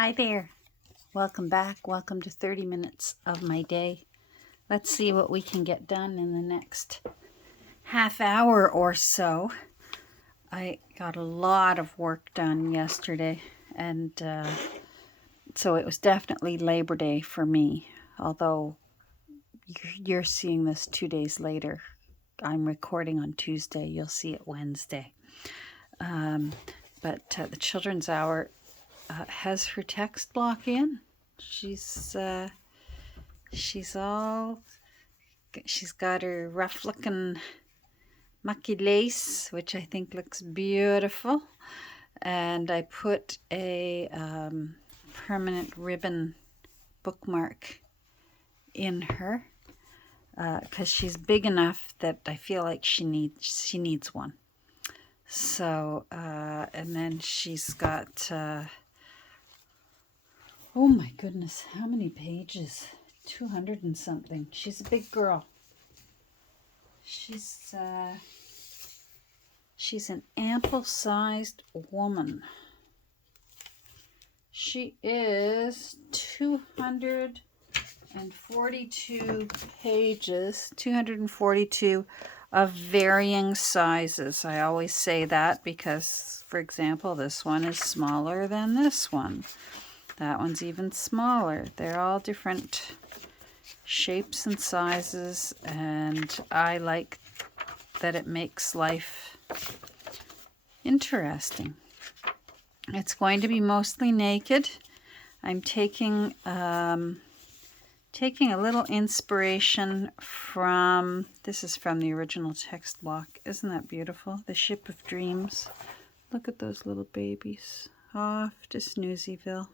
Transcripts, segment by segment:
Hi there. Welcome back. Welcome to 30 minutes of my day. Let's see what we can get done in the next half hour or so. I got a lot of work done yesterday, and so it was definitely Labor Day for me, although you're seeing this 2 days later. I'm recording on Tuesday. You'll see it Wednesday. But the children's hour has her text block in. She's got her rough looking mucky lace, which I think looks beautiful, and I put a permanent ribbon bookmark in her because she's big enough that I feel like she needs one. So and then she's got oh my goodness, how many pages? 200 and something. She's a big girl. She's an ample-sized woman. She is 242 pages, 242 of varying sizes. I always say that because, for example, this one is smaller than this one. That one's even smaller. They're all different shapes and sizes, and I like that it makes life interesting. It's going to be mostly naked. I'm taking a little inspiration from, this is from the original text block. Isn't that beautiful? The Ship of Dreams. Look at those little babies. Off to Snoozyville.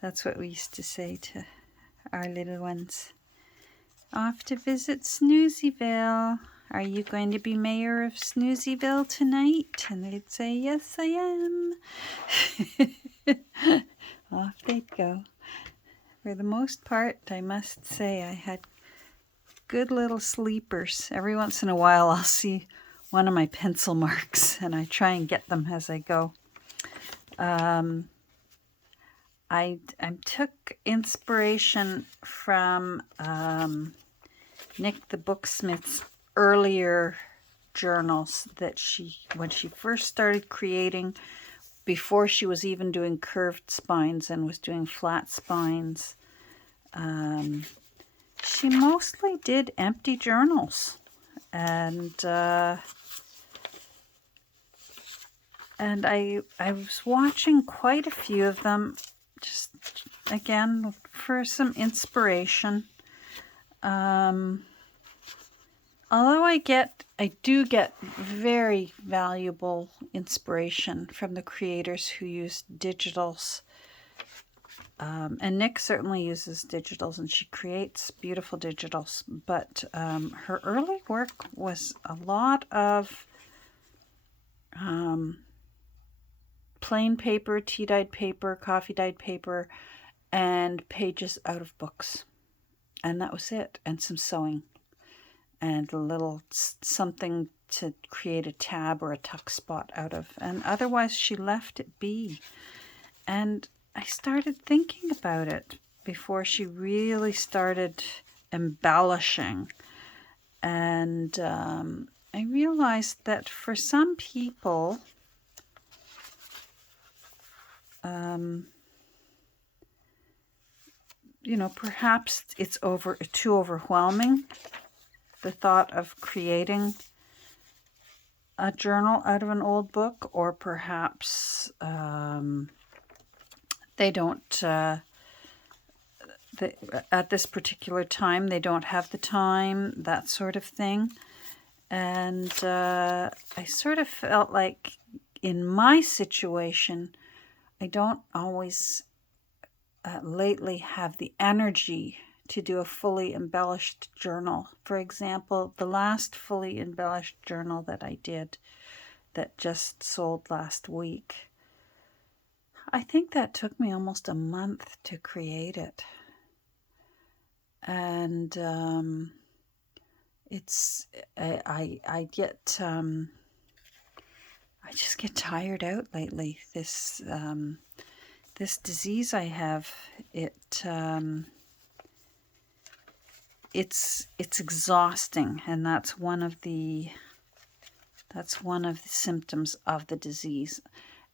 That's what we used to say to our little ones. Off to visit Snoozyville. Are you going to be mayor of Snoozyville tonight? And they'd say, yes, I am. Off they'd go. For the most part, I must say, I had good little sleepers. Every once in a while, I'll see one of my pencil marks, and I try and get them as I go. I took inspiration from Nick the Booksmith's earlier journals that when she first started creating, before she was even doing curved spines and was doing flat spines. She mostly did empty journals, and I was watching quite a few of them, just again for some inspiration. Although I do get very valuable inspiration from the creators who use digitals. And Nick certainly uses digitals, and she creates beautiful digitals. But her early work was a lot of plain paper, tea-dyed paper, coffee-dyed paper, and pages out of books. And that was it. And some sewing. And a little something to create a tab or a tuck spot out of. And otherwise she left it be. And I started thinking about it before she really started embellishing. And I realized that for some people, perhaps it's too overwhelming, the thought of creating a journal out of an old book, or perhaps they don't, at this particular time, they don't have the time, that sort of thing. And I sort of felt like in my situation, I don't always lately have the energy to do a fully embellished journal. For example, the last fully embellished journal that I did that just sold last week, I think that took me almost a month to create it. And I just get tired out lately. This this disease I have, it's exhausting, and that's one of the symptoms of the disease.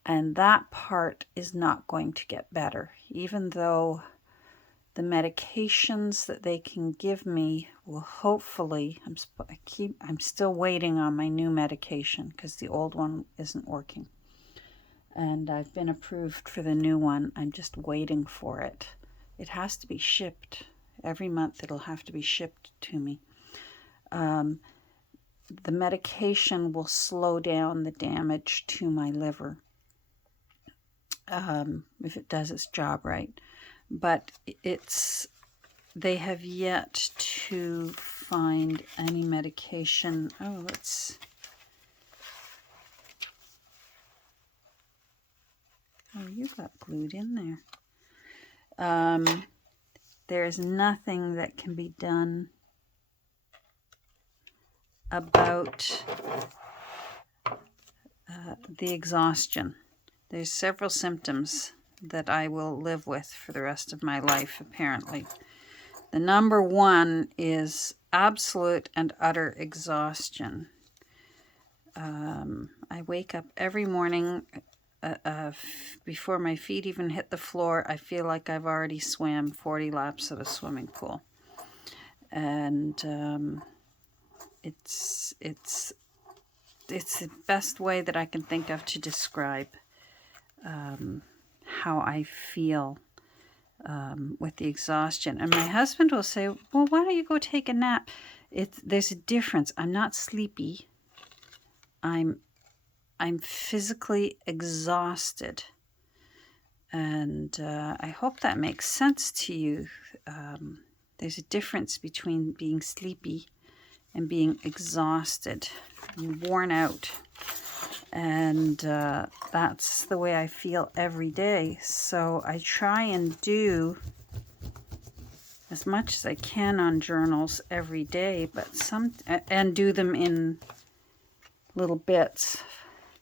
And that part is not going to get better, even though the medications that they can give me will hopefully, I'm still waiting on my new medication because the old one isn't working. And I've been approved for the new one. I'm just waiting for it. It has to be shipped. Every month it'll have to be shipped to me. The medication will slow down the damage to my liver if it does its job right. But they have yet to find any medication. Oh, you got glued in there. There's nothing that can be done about the exhaustion. There's several symptoms that I will live with for the rest of my life, apparently. The number one is absolute and utter exhaustion. I wake up every morning before my feet even hit the floor. I feel like I've already swam 40 laps of a swimming pool. And it's the best way that I can think of to describe how I feel with the exhaustion. And my husband will say, well, why don't you go take a nap? There's a difference. I'm not sleepy. I'm physically exhausted. And I hope that makes sense to you. There's a difference between being sleepy and being exhausted and worn out. And that's the way I feel every day. So I try and do as much as I can on journals every day, and do them in little bits.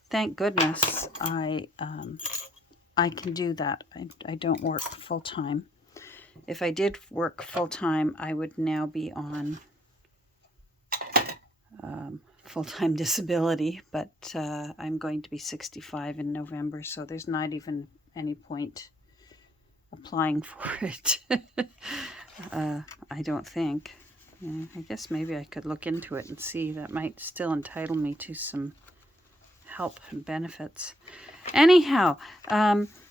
Thank goodness I can do that. I don't work full time. If I did work full time, I would now be on full-time disability, but I'm going to be 65 in November, so there's not even any point applying for it. I don't think. Yeah, I guess maybe I could look into it and see. That might still entitle me to some help and benefits. Anyhow,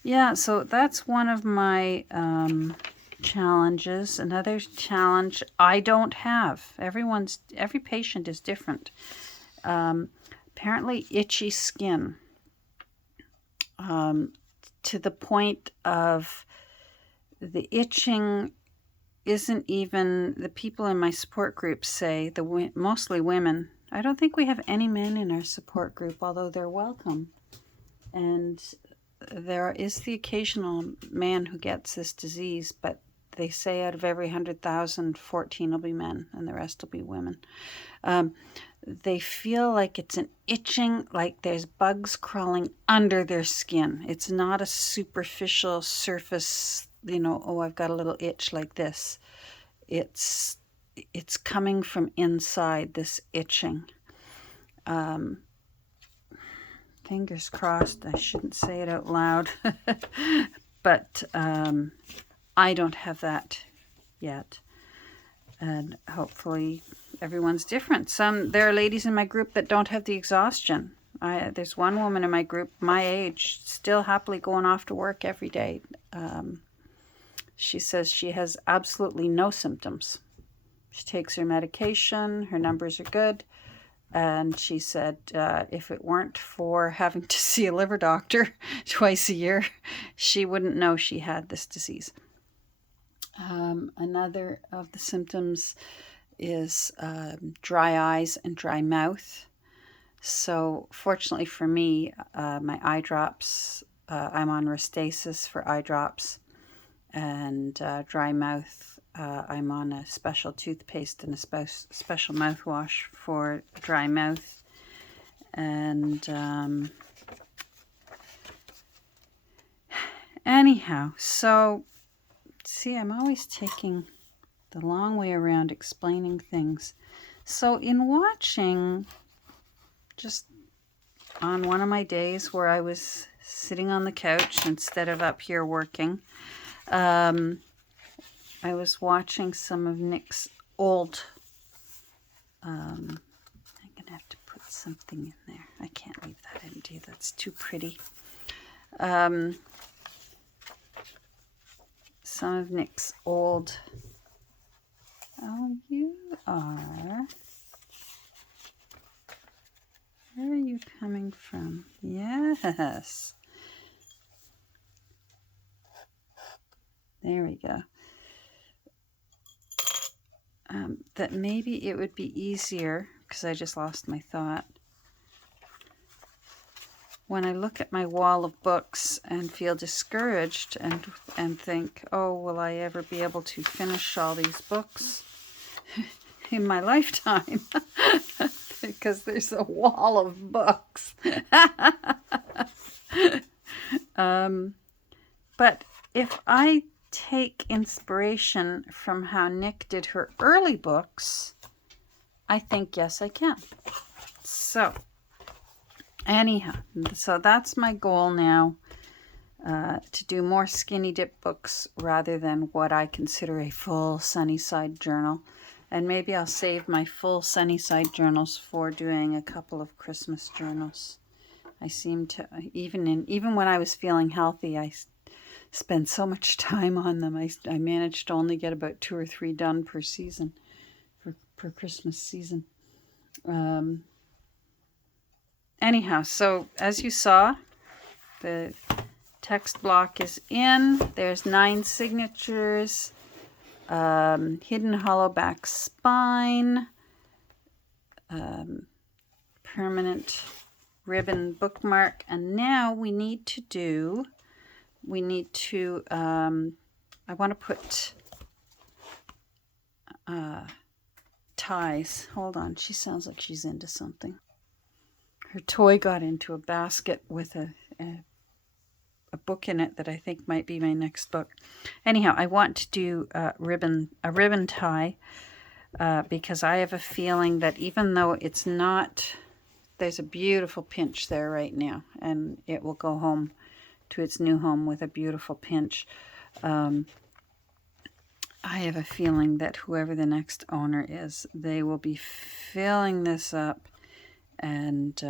yeah, so that's one of my challenges. Another challenge I don't have. Every patient is different. Apparently itchy skin, to the point of the itching isn't even, the people in my support group say, mostly women. I don't think we have any men in our support group, although they're welcome. And there is the occasional man who gets this disease, but they say out of every 100,000, 14 will be men, and the rest will be women. They feel like it's an itching, like there's bugs crawling under their skin. It's not a superficial surface, oh, I've got a little itch like this. It's coming from inside, this itching. Fingers crossed, I shouldn't say it out loud, but I don't have that yet. And hopefully everyone's different. There are ladies in my group that don't have the exhaustion. There's one woman in my group, my age, still happily going off to work every day. She says she has absolutely no symptoms. She takes her medication, her numbers are good. And she said if it weren't for having to see a liver doctor twice a year, she wouldn't know she had this disease. Another of the symptoms is dry eyes and dry mouth. So fortunately for me, my eye drops, I'm on Restasis for eye drops, and dry mouth, I'm on a special toothpaste and a special mouthwash for dry mouth. And anyhow, so see, I'm always taking the long way around explaining things. So in watching, just on one of my days where I was sitting on the couch instead of up here working, I was watching some of Nick's old, I'm going to have to put something in there. I can't leave that empty. That's too pretty. Some of Nick's old, oh, you are, where are you coming from? Yes. There we go. That maybe it would be easier, because I just lost my thought, when I look at my wall of books and feel discouraged and think, oh, will I ever be able to finish all these books in my lifetime? Because there's a wall of books. But if I take inspiration from how Nick did her early books, I think, yes, I can. So anyhow, so that's my goal now, to do more skinny dip books rather than what I consider a full Sunnyside journal. And maybe I'll save my full Sunnyside journals for doing a couple of Christmas journals. I seem to, even when I was feeling healthy, I spend so much time on them. I managed to only get about 2 or 3 done per season, per Christmas season. Anyhow, so as you saw, the text block is in. There's 9 signatures, hidden hollow back spine, permanent ribbon bookmark, and now we need to, I want to put ties. Hold on, she sounds like she's into something. Her toy got into a basket with a book in it that I think might be my next book. Anyhow, I want to do a ribbon tie, because I have a feeling that even though it's not, there's a beautiful pinch there right now, and it will go home to its new home with a beautiful pinch. I have a feeling that whoever the next owner is, they will be filling this up and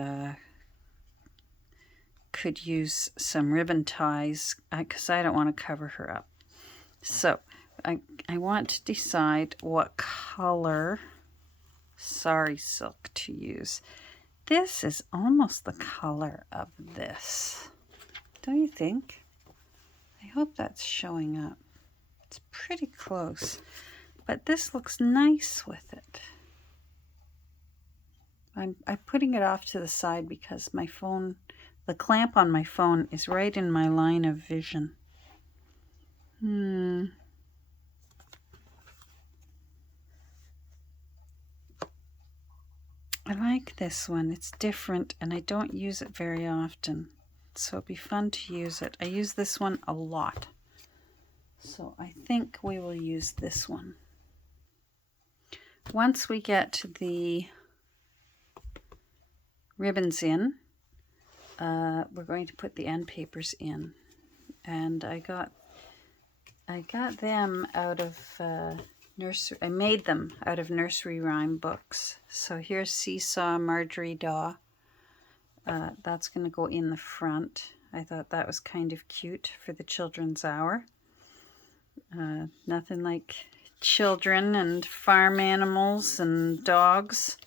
could use some ribbon ties, because I don't want to cover her up. So I want to decide what color sari silk to use. This is almost the color of this, don't you think? I hope that's showing up. It's pretty close, but this looks nice with it. I'm putting it off to the side because my phone, the clamp on my phone is right in my line of vision. I like this one. It's different and I don't use it very often, so it'd be fun to use it. I use this one a lot, so I think we will use this one. Once we get the ribbons in, we're going to put the end papers in, and I got them out of nursery. I made them out of nursery rhyme books. So here's Seesaw, Marjorie Daw. That's going to go in the front. I thought that was kind of cute for the children's hour. Nothing like children and farm animals and dogs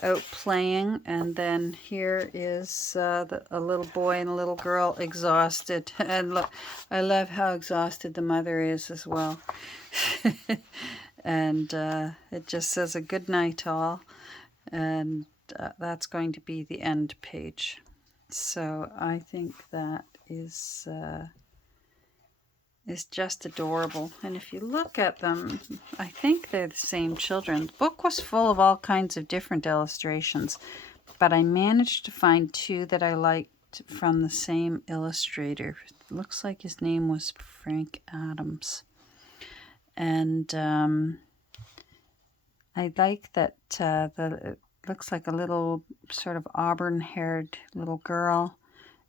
out playing. And then here is a little boy and a little girl exhausted. And look, I love how exhausted the mother is as well. And it just says a good night all. And that's going to be the end page. So I think that is just adorable. And if you look at them, I think they're the same children. The book was full of all kinds of different illustrations, but I managed to find 2 that I like from the same illustrator. It looks like his name was Frank Adams. And I like that it looks like a little sort of auburn-haired little girl,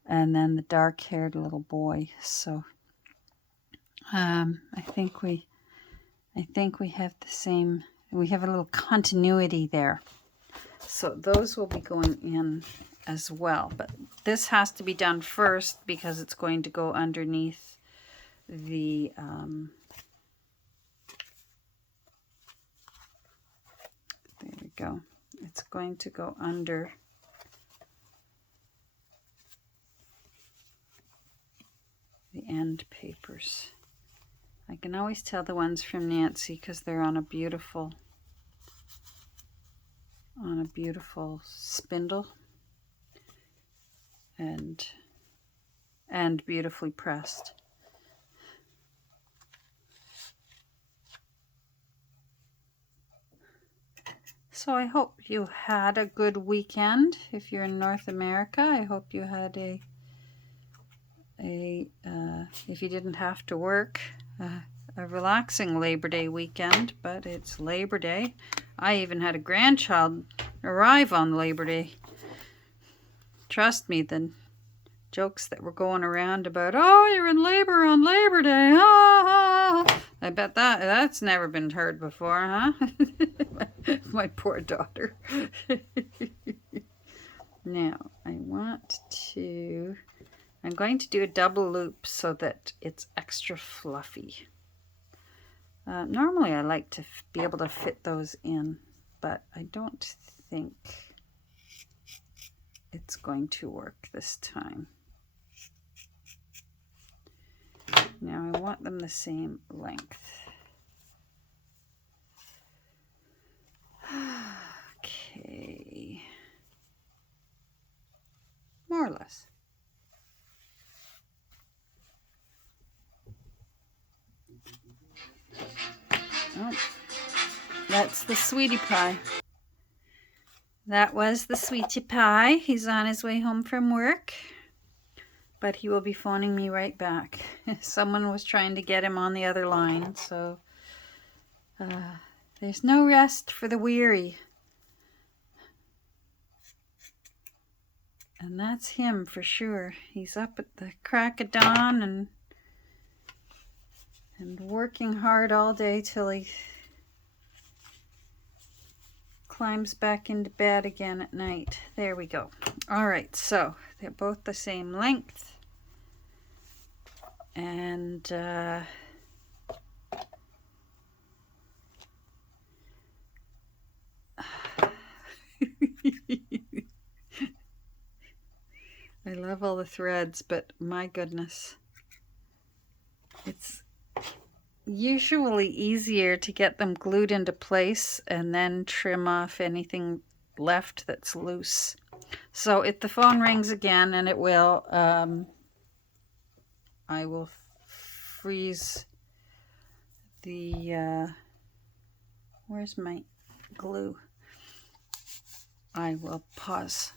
and then the dark-haired little boy. So I think we have the same. We have a little continuity there. So those will be going in as well. But this has to be done first because it's going to go underneath the there we go. It's going to go under the end papers. I can always tell the ones from Nancy because they're on a beautiful spindle and beautifully pressed. So I hope you had a good weekend. If you're in North America, I hope you had if you didn't have to work, a relaxing Labor Day weekend, but it's Labor Day. I even had a grandchild arrive on Labor Day. Trust me, the jokes that were going around about, oh, you're in labor on Labor Day, I bet that's never been heard before, huh? My poor daughter. Now, I'm going to do a double loop so that it's extra fluffy. Normally I like to be able to fit those in, but I don't think it's going to work this time. Now I want them the same length. Okay. More or less. Oh, that's the sweetie pie. That was the sweetie pie. He's on his way home from work, but he will be phoning me right back. Someone was trying to get him on the other line, so there's no rest for the weary. And that's him for sure. He's up at the crack of dawn and working hard all day till he climbs back into bed again at night. There we go. All right, so they're both the same length. And I love all the threads, but my goodness, it's usually easier to get them glued into place and then trim off anything left that's loose. So if the phone rings again, and it will, I will freeze the, where's my glue? I will pause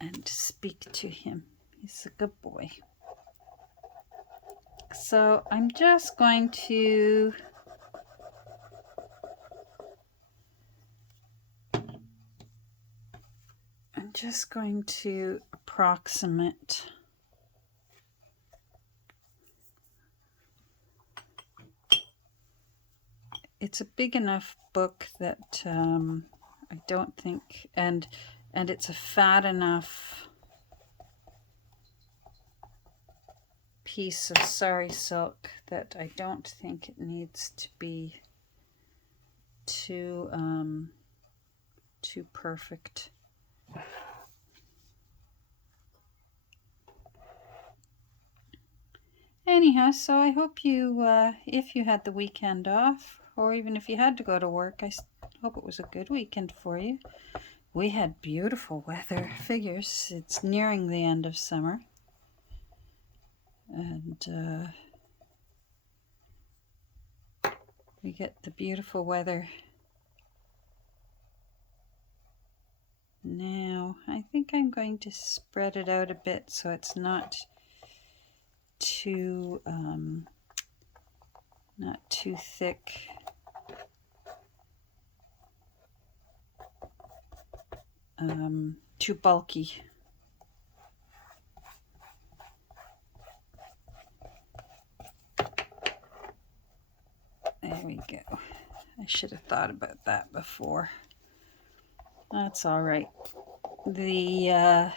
and speak to him. He's a good boy. So I'm just going to approximate it's a big enough book that I don't think, and it's a fat enough piece of sari silk that I don't think it needs to be too perfect. Anyhow, so I hope you, if you had the weekend off, or even if you had to go to work, I hope it was a good weekend for you. We had beautiful weather. Figures it's nearing the end of summer. And we get the beautiful weather now I think I'm going to spread it out a bit so it's not too thick. Too bulky. There we go. I should have thought about that before. That's all right. The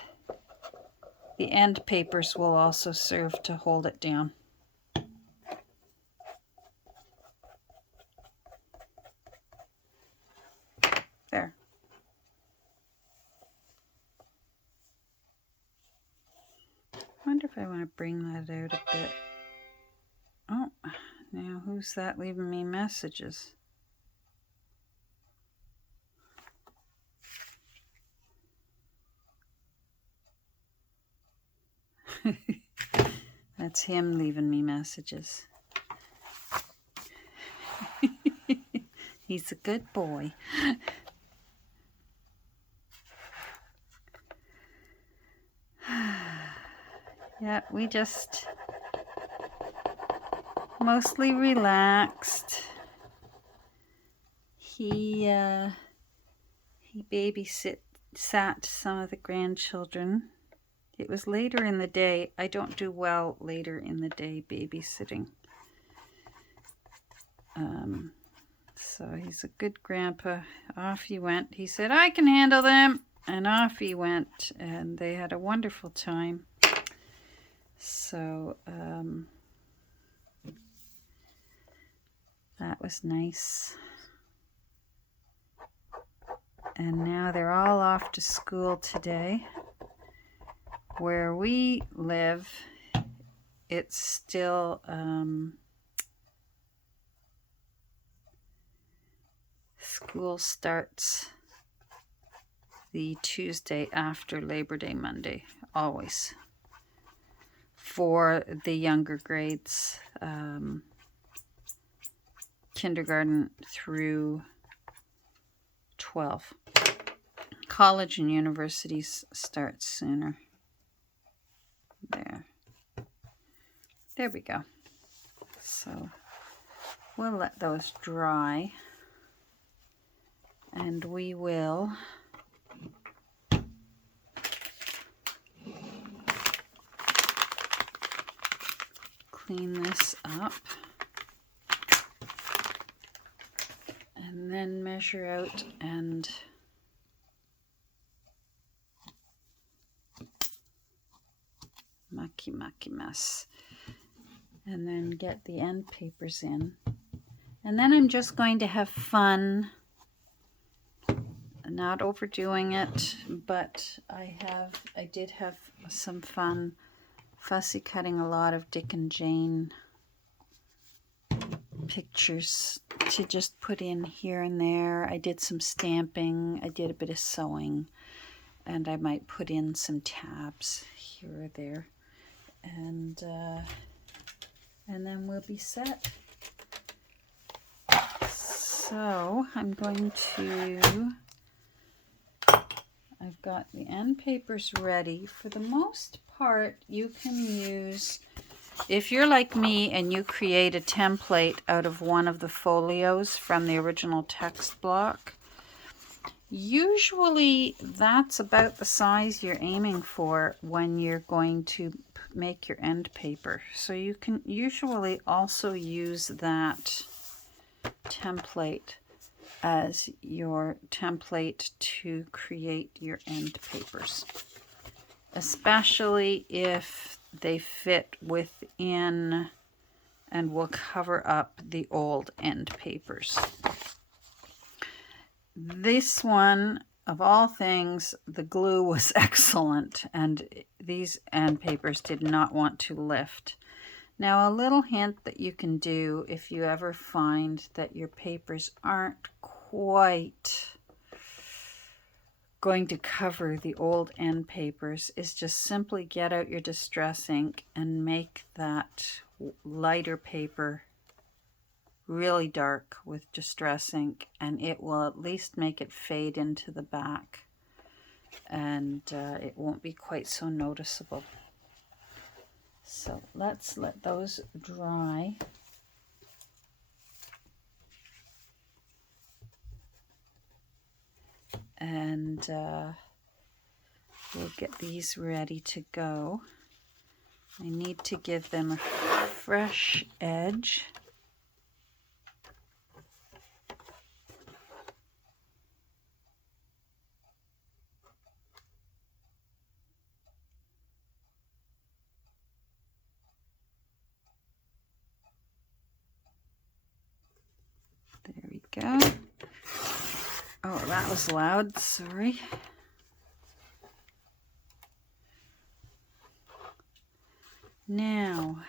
end papers will also serve to hold it down. There. I wonder if I want to bring that out a bit. Oh, now who's that leaving me messages? That's him leaving me messages. He's a good boy. Yeah, we just mostly relaxed. He sat some of the grandchildren. It was later in the day. I don't do well later in the day babysitting. So he's a good grandpa. Off he went. He said, I can handle them. And off he went. And they had a wonderful time. So that was nice. And now they're all off to school today. Where we live, it's still school starts the Tuesday after Labor Day Monday, always, for the younger grades, kindergarten through 12. College and universities start sooner. There we go. So we'll let those dry, and we will clean this up and then measure out and mucky mess, and then get the end papers in. And then I'm just going to have fun, not overdoing it, but I did have some fun fussy cutting a lot of Dick and Jane pictures to just put in here and there. I did some stamping, I did a bit of sewing, and I might put in some tabs here or there. And then we'll be set. So I'm going to, I've got the end papers ready. For the most part, you can use, if you're like me and you create a template out of one of the folios from the original text block, usually that's about the size you're aiming for when you're going to make your end paper. So you can usually also use that template as your template to create your end papers, especially if they fit within and will cover up the old end papers. This one, of all things, the glue was excellent, and these end papers did not want to lift. Now, a little hint that you can do if you ever find that your papers aren't quite going to cover the old end papers is just simply get out your distress ink and make that lighter paper really dark with distress ink, and it will at least make it fade into the back. and it won't be quite so noticeable. So let's let those dry. And we'll get these ready to go. I need to give them a fresh edge. There we go. Oh, that was loud, sorry. Now,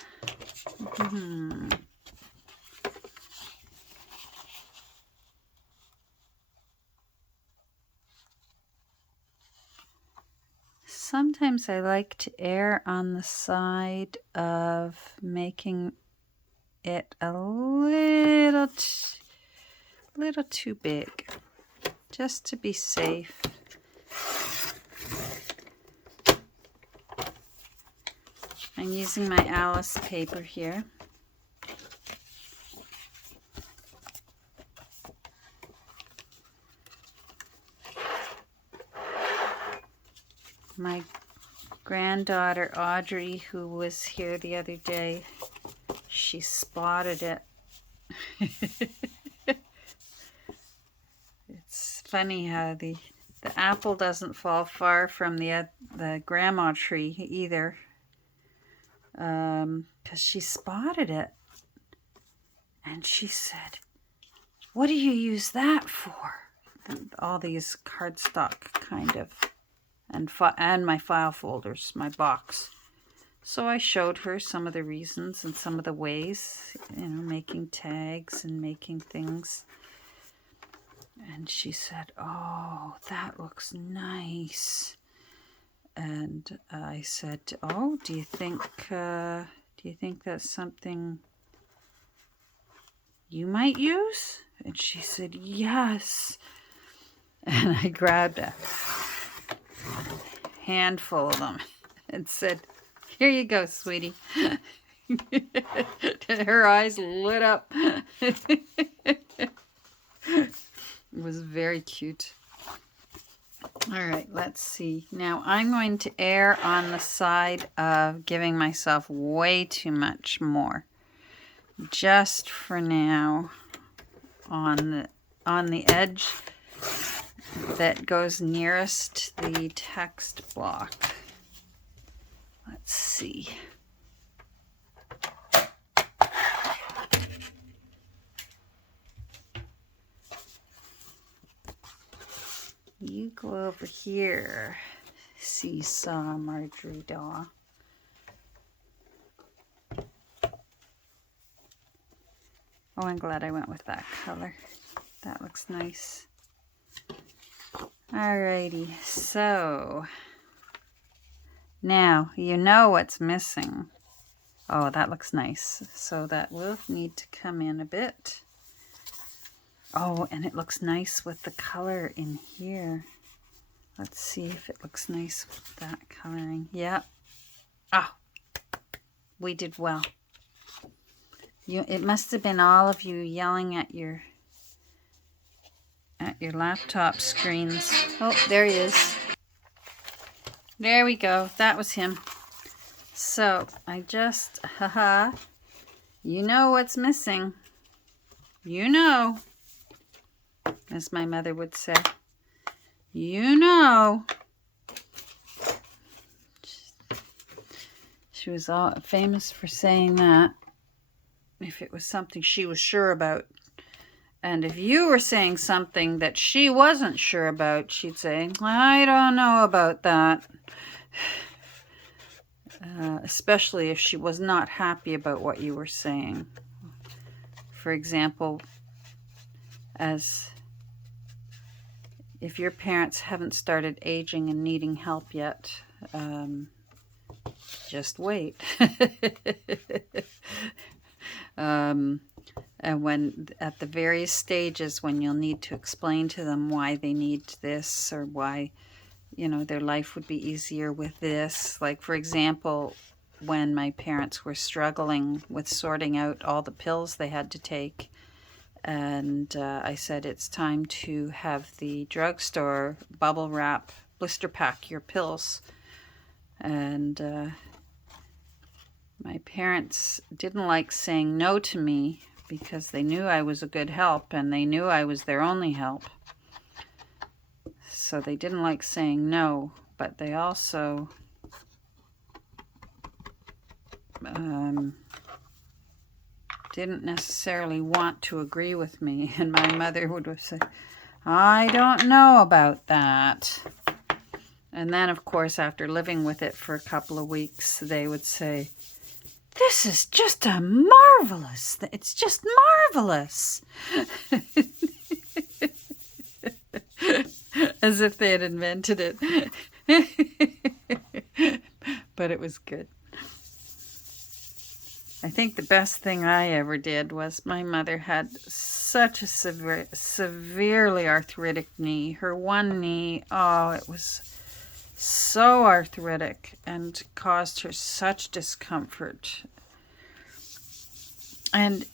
sometimes I like to err on the side of making it a little too big, just to be safe. I'm using my Alice paper here. My granddaughter Audrey, who was here the other day, she spotted it. It's funny how the apple doesn't fall far from the grandma tree either, because she spotted it, and she said, "What do you use that for?" All these cardstock kind of, and my file folders, my box. So I showed her some of the reasons and some of the ways, you know, making tags and making things. And she said, "Oh, that looks nice." And I said, "Oh, do you think that's something you might use?" And she said, "Yes." And I grabbed a handful of them and said, "Here you go, sweetie." Her eyes lit up. It was very cute. All right, let's see. Now I'm going to err on the side of giving myself way too much more, just for now, on the edge that goes nearest the text block. Let's see. You go over here, Seesaw Marjorie Daw. Oh, I'm glad I went with that color. That looks nice. Alrighty, so now you know what's missing. Oh, that looks nice. So that will need to come in a bit. Oh, and it looks nice with the color in here. Let's see if it looks nice with that coloring. Yep. Oh, we did well. It must have been all of you yelling at your laptop screens. Oh, there he is. There we go. That was him. So I just, you know what's missing. You know, as my mother would say. You know. She was all famous for saying that. If it was something she was sure about. And if you were saying something that she wasn't sure about, she'd say, "I don't know about that." Especially if she was not happy about what you were saying. For example, as if your parents haven't started aging and needing help yet, just wait. And when at the various stages when you'll need to explain to them why they need this or why you know, their life would be easier with this. Like, for example, when my parents were struggling with sorting out all the pills they had to take, and I said, it's time to have the drugstore bubble wrap, blister pack your pills. And my parents didn't like saying no to me because they knew I was a good help and they knew I was their only help. So they didn't like saying no, but they also didn't necessarily want to agree with me. And my mother would say, I don't know about that. And then, of course, after living with it for a couple of weeks, they would say, this is just a marvelous, it's just marvelous. As if they had invented it. But it was good. I think the best thing I ever did was my mother had such a severely arthritic knee. Her one knee, oh, it was so arthritic and caused her such discomfort. And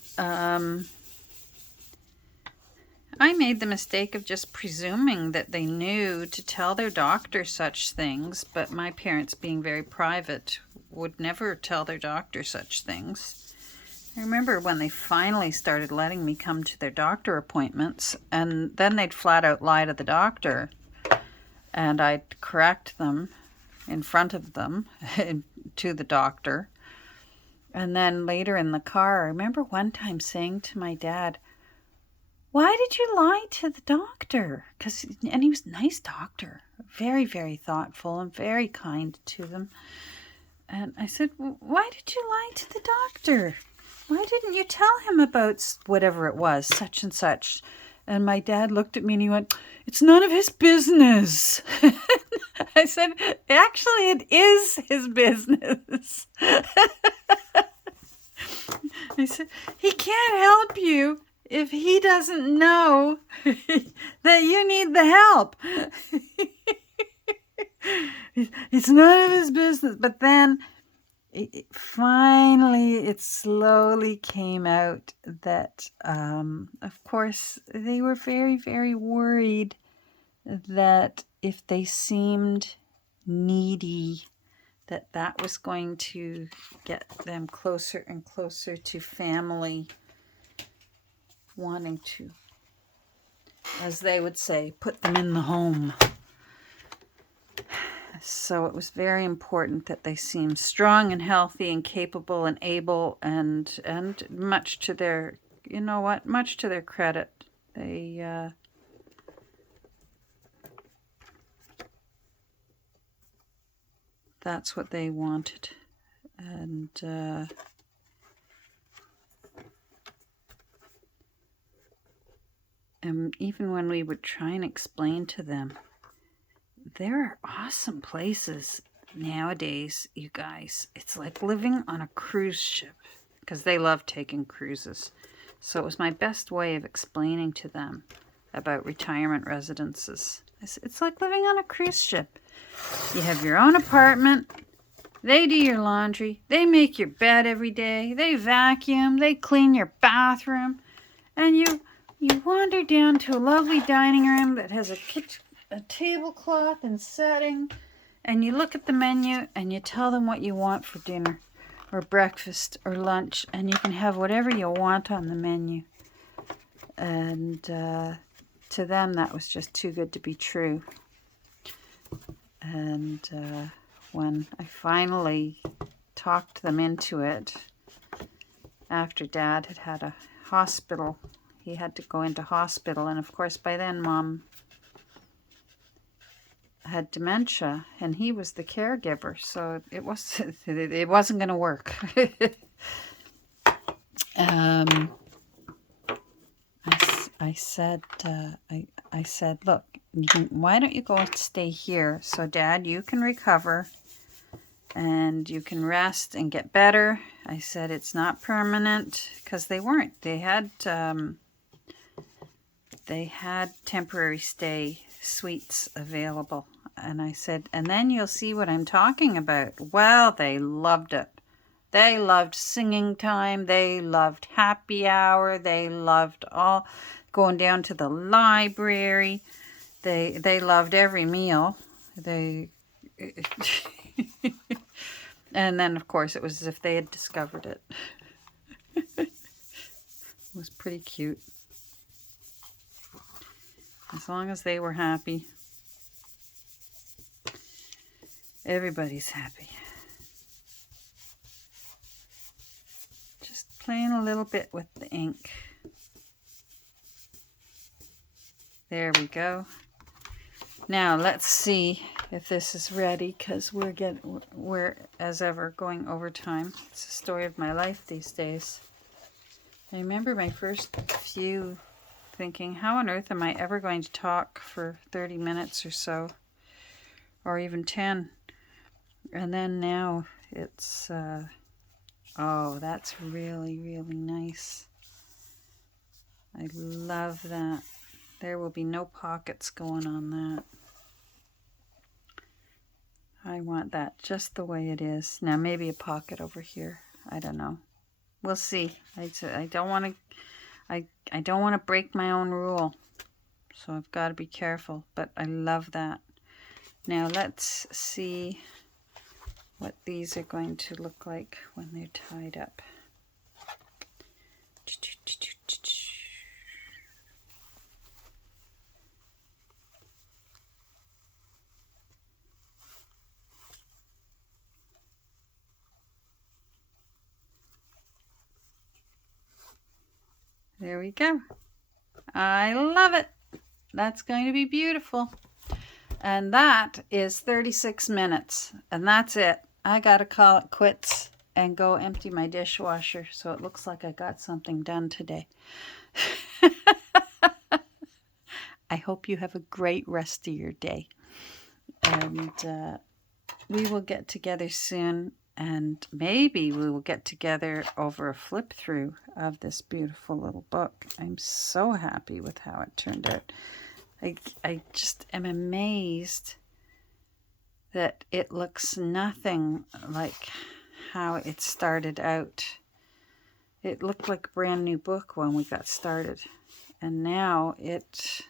I made the mistake of just presuming that they knew to tell their doctor such things, but my parents, being very private, would never tell their doctor such things. I remember when they finally started letting me come to their doctor appointments, and then they'd flat out lie to the doctor, and I'd correct them in front of them to the doctor. And then later in the car, I remember one time saying to my dad, why did you lie to the doctor? And he was a nice doctor, very, very thoughtful and very kind to them. And I said, why did you lie to the doctor? Why didn't you tell him about whatever it was, such and such? And my dad looked at me and he went, it's none of his business. I said, actually, it is his business. I said, he can't help you if he doesn't know that you need the help. It's none of his business. But then finally it slowly came out that, of course, they were very, very worried that if they seemed needy, that was going to get them closer and closer to family, wanting to, as they would say, put them in the home. So it was very important that they seemed strong and healthy and capable and able, and much to their, you know what, much to their credit, they that's what they wanted. And even when we would try and explain to them, there are awesome places nowadays, you guys. It's like living on a cruise ship, because they love taking cruises. So it was my best way of explaining to them about retirement residences. It's like living on a cruise ship. You have your own apartment. They do your laundry. They make your bed every day. They vacuum. They clean your bathroom. And you wander down to a lovely dining room that has a tablecloth and setting. And you look at the menu and you tell them what you want for dinner or breakfast or lunch. And you can have whatever you want on the menu. And to them, that was just too good to be true. And when I finally talked them into it, after Dad had a hospital, he had to go into hospital. And of course, by then, Mom had dementia, and he was the caregiver. So it wasn't going to work. I said, look, why don't you go and stay here so Dad, you can recover and you can rest and get better. I said, it's not permanent, because they weren't. They had temporary stay suites available. And I said, and then you'll see what I'm talking about. Well, they loved it. They loved singing time. They loved happy hour. They loved all going down to the library. They loved every meal. They and then, of course, it was as if they had discovered it. It was pretty cute. As long as they were happy, everybody's happy. Just playing a little bit with the ink. There we go. Now let's see if this is ready, because we're as ever going over time. It's the story of my life these days. I remember my first few thinking, how on earth am I ever going to talk for 30 minutes or so, or even 10? And then now it's, oh, that's really, really nice. I love that. There will be no pockets going on that. I want that just the way it is. Now maybe a pocket over here. I don't know. We'll see. I don't want to. I don't want to break my own rule, so I've got to be careful. But I love that. Now let's see what these are going to look like when they're tied up. There we go. I love it. That's going to be beautiful. And that is 36 minutes. And that's it. I got to call it quits and go empty my dishwasher, so it looks like I got something done today. I hope you have a great rest of your day. And we will get together soon. And maybe we will get together over a flip through of this beautiful little book. I'm so happy with how it turned out. I just am amazed that it looks nothing like how it started out. It looked like a brand new book when we got started. And now it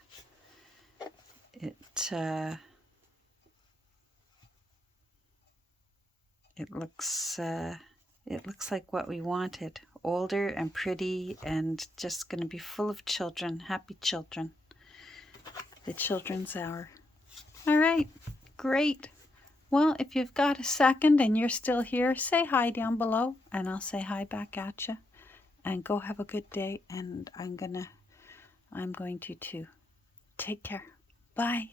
looks like what we wanted. Older and pretty and just going to be full of children, happy children. The children's hour. All right, great. Well, if you've got a second and you're still here, say hi down below and I'll say hi back at you. And go have a good day, and I'm going to too. Take care. Bye.